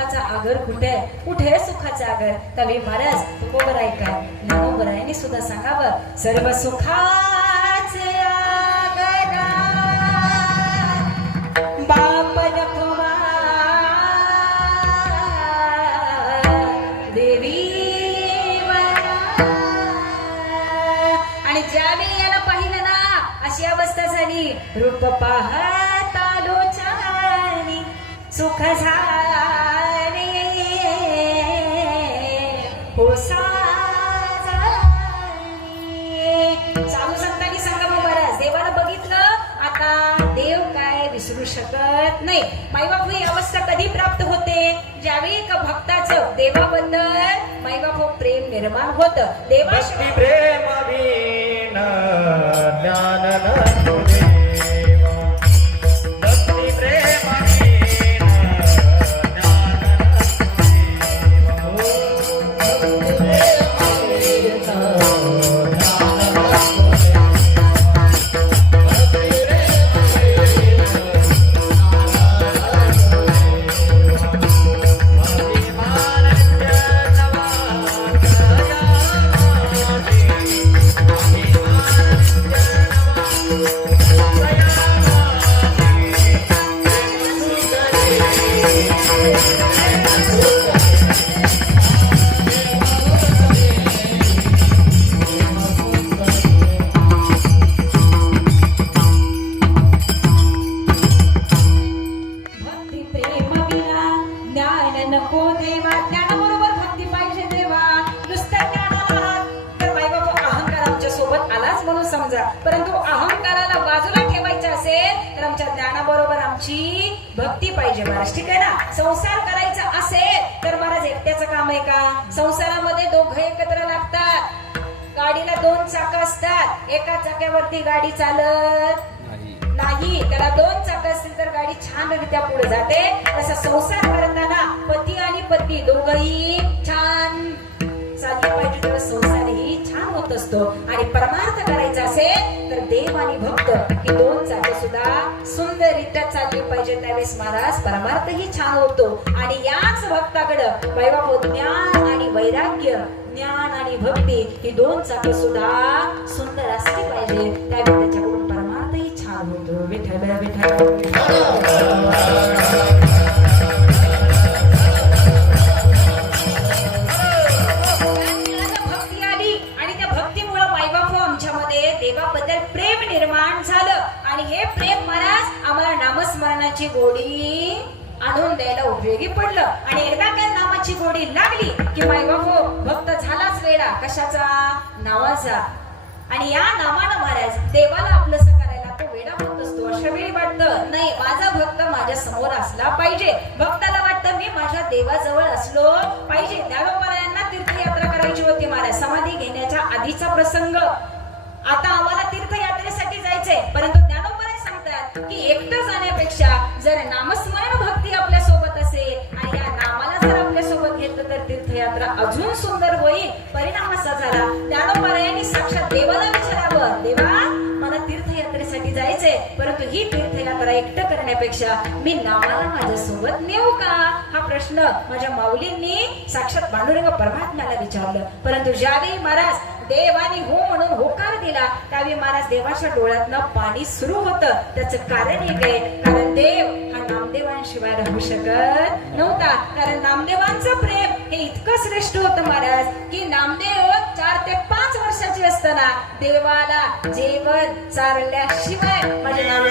सुखाचा आगर कुठे कुठे सुखाचा आगर? कवी महाराज तुकोबर का ज्ञानोबरायांनी सुद्धा सांगावं सर्व सुखाचे आगरा बाप नको देवी आणि ज्यावेळी याला पाहिलं ना अशी अवस्था झाली. रूप पाहता लोचानी सुख झाले. साधू संतांनी सांगा मग देवाला बघितलं आता देव काय विसरू शकत नाही. माईबाप ही अवस्था कधी प्राप्त होते? ज्यावेळी एका भक्ताचं देवाबद्दल माईबाप प्रेम निर्माण होत. भक्ती प्रेम ज्ञान नको देवा ज्ञानाबरोबर भक्ती पाहिजे देवा. नुसतं ज्ञानाला तर बाई बाबा अहंकार आमच्यासोबत आलाच म्हणून समजा. परंतु अहंकाराला बाजूला ठेवायचं असेल तर आमच्या ज्ञानाबरोबर आमची भक्ती पाहिजे महाराज. ठीक आहे ना? संसार करायचा असेल तर महाराज एकट्याचं काम आहे का? संसारामध्ये दोघं एकत्र लागतात. गाडीला दोन चाक असतात. एका चाक्यावरती गाडी चालत नाही. त्याला दोन चाक असतील तर गाडी छानरित्या पुढे जाते. तसा संसार आणि दोघही छान चालले पाहिजे तर संसारही छान होत असतो. आणि परमार्थ करायचा असेल तर देव आणि भक्त ही दोन चाके सुद्धा सुंदररित्या चालली पाहिजे त्यावेळेस महाराज. परमार्थही छान होतो. आणि याच भक्ताकडं वैभव ज्ञान आणि वैराग्य ज्ञान आणि भक्ती ही दोन चाक सुद्धा सुंदर असली पाहिजे. त्यावेळी त्याच्याकडून परमार्थही छान होतो. विठ्ठल विठ्ठल. देवाबद्दल प्रेम निर्माण झालं. आणि हे प्रेम महाराज आम्हाला नामस्मरणाची गोडी आणून द्यायला उपयोगी पडलं. आणि एकदा काय नामाची गोडी लागली की बाबो भक्त झालाच वेळा कशाचा? नावाचा. आणि या नामानं महाराज देवाला आपलं करायला तो वेडा होत असतो अशा वेळी वाटतं नाही माझा भक्त माझ्यासमोर असला पाहिजे. भक्ताला वाटतं मी माझ्या देवाजवळ असलो पाहिजे. त्या लोकांना तीर्थयात्रा करायची होती महाराज. समाधी घेण्याच्या आधीचा प्रसंग. आता आम्हाला तीर्थयात्रेसाठी जायचंय. परंतु ज्ञानोबराय सांगतात की एकटं जाण्यापेक्षा जर नामस्मरण भक्ती आपल्यासोबत असेल आणि या नामाला जर आपल्यासोबत घेतलं तर तीर्थयात्रा अजून सुंदर होईल परिणाम असा झाला. ज्ञानोपरायांनी साक्षात देवाला विचारावं देवा मला तीर्थयात्रेसाठी जायचंय. परंतु ही तीर्थयात्रा एकटं करण्यापेक्षा मी नामाला माझ्या सोबत नेऊ का? हा प्रश्न माझ्या माऊलींनी साक्षात पांडुरंग परमात्म्याला विचारलं. परंतु ज्यावेळी महाराज देवानी हो म्हणून हो दिला त्यावेळी महाराज देवाच्या डोळ्यातनं पाणी सुरू होतं. त्याचं कारण एक आहे कारण देव हा नामदेवांशिवाय राहू शकत नव्हता. कारण नामदेवांचं प्रेम हे इतकं श्रेष्ठ होतं महाराज की नामदेव चार ते पाच वर्षाचे असताना देवाला जेवण चारल्याशिवाय माझे नाम